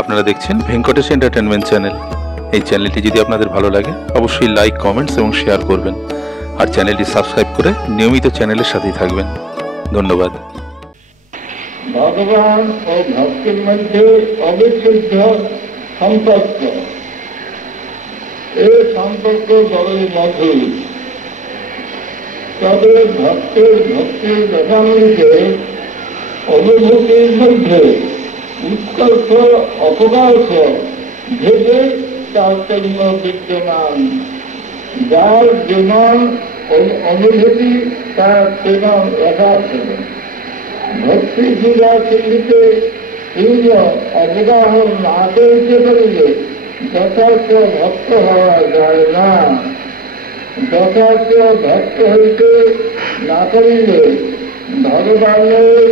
আপনারা দেখছেন Venkatesh entertainment channel. এই চ্যানেলটি যদি আপনাদের ভালো লাগে অবশ্যই লাইক, কমেন্টস এবং শেয়ার করবেন, আর চ্যানেলটি সাবস্ক্রাইব করে নিয়মিত চ্যানেলের সাথেই থাকবেন। ধন্যবাদ। ভগবান ও ভক্তির মধ্যে অবিচ্ছেদ্য সম্পর্ক, এই সম্পর্ক বড়ই মধুর। তবে ভক্তির ব্যাপারগুলিকে অনুভূতির মধ্যে উৎকর্ষ অপকর্ষ ভেবে তারতম্য বিদ্যমান। যার যেমন অনুভূতি তার তেমন যথার্থ। ভক্তি পূজা চিন্তিতে পূর্ণ অবগাহন না করিতে পারিলে যথার্থ ভক্ত হওয়া যায় না। যথার্থ ভক্ত হইতে না পারিলে ভগবানের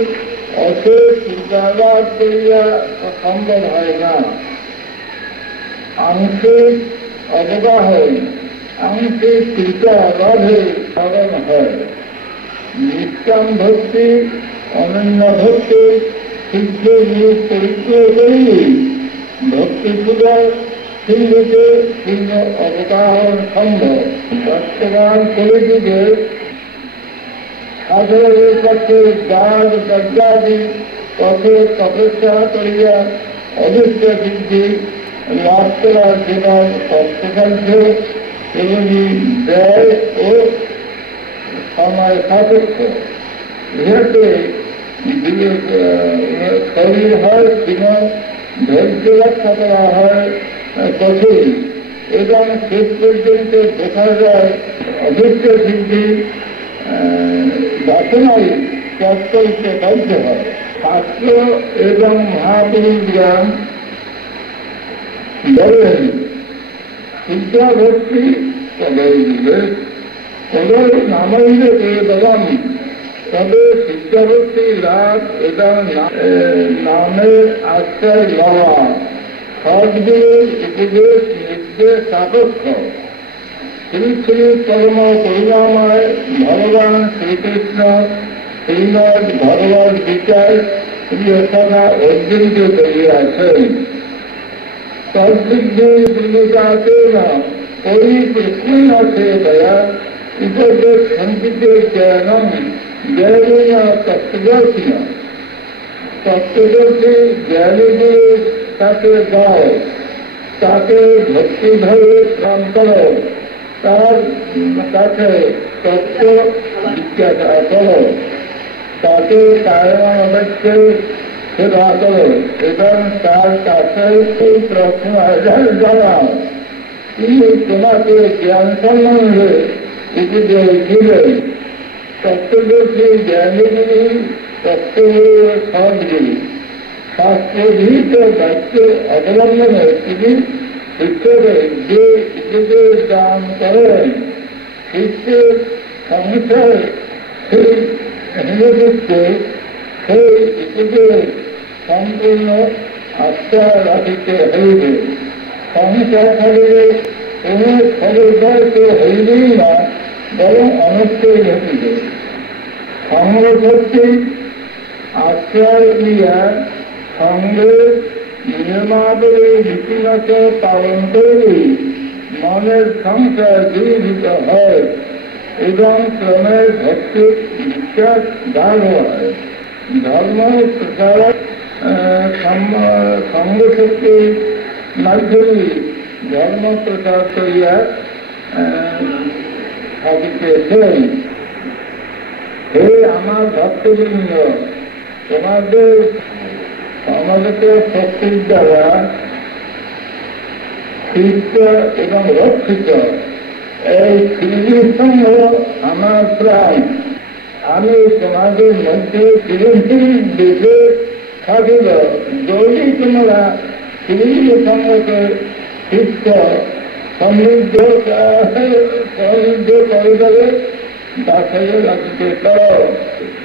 অশেষ পূজালাভ করিয়া সম্ভব হয় না। আংশিক অবগাহন আংশিক পূজা লাভের কারণ হয়। নিষ্কাম ভক্তি অনন্য ভক্তি সিদ্ধ রূপ পরিচয় করিলে ভক্তি পূজার সিন্ধুকে পূর্ণ অবগাহন সম্ভব। বর্তমান কলিযুগে সাধারণের কাছে দান যজ্ঞাদি পথে তপস্যা করিয়া অদৃশ্য সিদ্ধি লাভ করার জীবন কষ্টসাধ্য এবং ব্যয় ও সময় সাপেক্ষ। ইহাতে শরীর হয় জীবন ধৈর্য রক্ষা করা হয় কঠিন, এবং শেষ পর্যন্ত দেখা যায় অদৃশ্য সিদ্ধি বাসনাই ত্যাগ করতে বাধ্য হয়। শাস্ত্র এবং মহাপুরুষরা বলেন শিক্ষা ভক্তি তবে নামাইলে বলাম। তবে শিক্ষাভক্তি লাভ এবং নামের আশ্রয় লওয়া সদ্গুরুর উপদেশ নির্দেশ সাপেক্ষ। শ্রী শ্রী পরম করুণাময় ভগবান শ্রীকৃষ্ণ শ্রীমদ ভগবদ গীতায় কথা অর্জুনকে করিয়াছেন। তদ্বিদ্ধি বিবেকাতে না পরিপ্রশ্ন আছে দয়া উপদেশ সঞ্চিত জ্ঞানম জ্ঞানীনা তত্ত্বদর্শী। তত্ত্বদর্শী জ্ঞানীদের তাকে দাও, তাকে ভক্তি ধরে প্রাণ করো, তার কাছে তত্ত্ব জিজ্ঞাসা করো, তাকে কায়মা অবশ্যে সেবা করো এবং তার কাছে এই প্রশ্ন জানাও, তিনি তোমাকে জ্ঞান সম্বন্ধে উপদেশ দিবেন। তত্ত্বদর্শী জ্ঞানীগুলি তত্ত্বের সদ্গুরু। শাস্ত্রবিহিত বাক্য অবলম্বনে তিনি শিক্ষকের যে উপদেশ দান করেন, শিষ্যের সংসার সেই হিন্দুত্বে সেই উপদেশ সম্পূর্ণ আস্থা রাখিতে হইবে। সংসার থাকিলে কোনো খবরদারিত হইবেই না, বরং অনর্থই ঘটিবে। সংঘশক্তি আশ্রয় দিয়া সঙ্গের নিয়মাবলী রীতিমত পালন করলে মনের সংসার দূরীভূত হয় এবং ক্রমে ভক্তির বিশ্বাস গাঢ় হয়। ধর্ম প্রচারক সংঘশক্তির মাধ্যমে ধর্ম প্রচার করিয়া থাকিতেছেন। হে আমার ভক্তবৃন্দ, তোমাদের সমবেত শক্তির দ্বারা শিষ্ট এবং রক্ষিত এই শ্রীসংঘ আমার প্রাণ। আমি তোমাদের মধ্যে চিরঞ্জীব দেশে থাকিব। যদি তোমরা শ্রীসংঘকে শিষ্ট সমৃদ্ধ করিবে দাসে রাখিতে করো।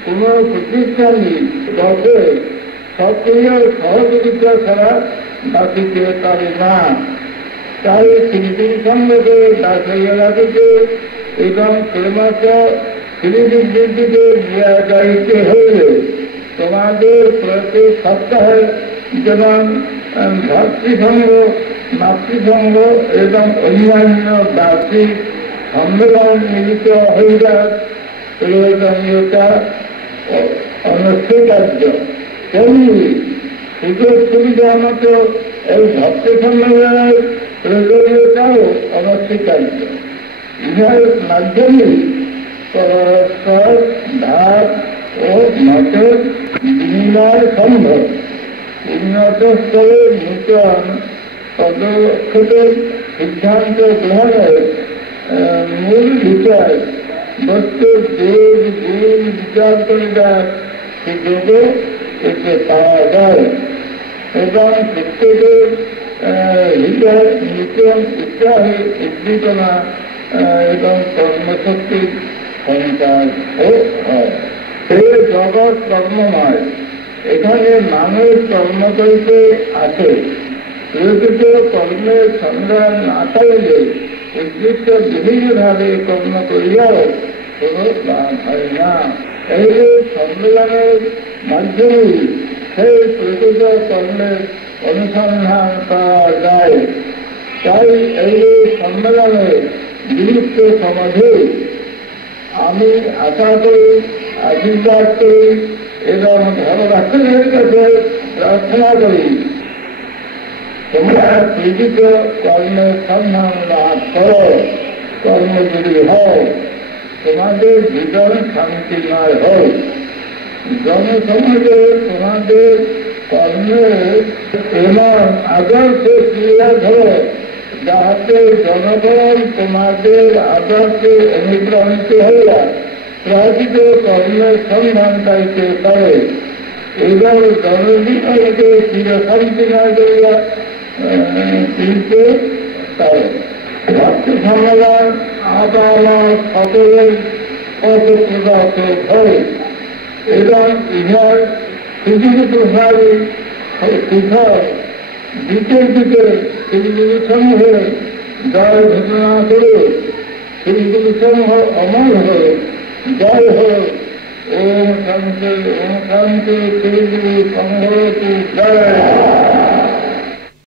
কোন প্রতিষ্ঠানী দশে সক্রিয় সহযোগিতা ছাড়া বাঁচিতে পারে না। তাই শ্রীসংঘকে দাসে রাখিতে এবং ক্রমশ শ্রীবিদ্যুৎকে যাইতে হইলে তোমাদের প্রতি সপ্তাহে যেমন ভাতৃসংঘ, মাতৃসংঘ এবং অন্যান্য বার্ষিক সম্মেলন মিলিত হইবার প্রয়োজনীয়তা অনস্বীকার্য। তেমনি সুযোগ সুবিধা মতো এই ভক্তি সম্মেলনের প্রয়োজনীয়তাও অনস্বীকার্য। ইহার মাধ্যমে পরস্পর ভাব ও মতের বিনিময় সম্ভব। উন্নত স্তরে নূতন পদক্ষেপের সিদ্ধান্ত গ্রহণের মূল বিষয় বস্তুর দেশ গুণ বিচার করিবার সুযোগও এতে পাওয়া যায় এবং প্রত্যেকের হৃদয় নূতন উৎসাহে উদ্দীপনা এবং কর্মশক্তির সঞ্চার হয়। সে জগৎ কর্মময়, এখানে মানুষ কর্ম করিতে আসে। প্রকৃত কর্মের সংগ্রাম না থাকলে উদ্দেশ্য বিভিন্নভাবে কর্ম করিয়াও কোনো লাভ হয় না। এই সম্মেলনের মাধ্যমেই সেই প্রকৃত কর্মের অনুসন্ধান করা যায়। তাই এই সম্মেলনের গুরুত্ব সমাধে আমি আশা করি, আশীর্বাদ করি এবং ধর্মরাষ্ট্রের কাছে প্রার্থনা করি, তোমরা প্রকৃত কর্মের সন্ধান লাভ করো, কর্মজীবী হও, তোমাদের জীবন শান্তিময় হোক। জনসমাজে তোমাদের কর্মের এমন আদর্শে ক্রিয়া ধরো যাহাতে জনগণ তোমাদের আদর্শে অনুপ্রাণিত হইয়া প্রকৃত কর্মের সন্ধান পাইতে পারে এবং জনজীবনকে চিরশান্তিময় করিয়া তুলতে পারে। ভক্তি সম্মেলন আবার সকলের পথপ্রদর্শক হয় এবং ইহার সুযোগ প্রসারী শিখর দিকে দিকে শ্রীগুরু সংঘ জয় ঘোষণা করে শ্রীগুরু সংঘ অমর হয়ে জয় হোক। ওম শান্তি, ওম শান্তি, শ্রীগুরু সংঘ কি জয়।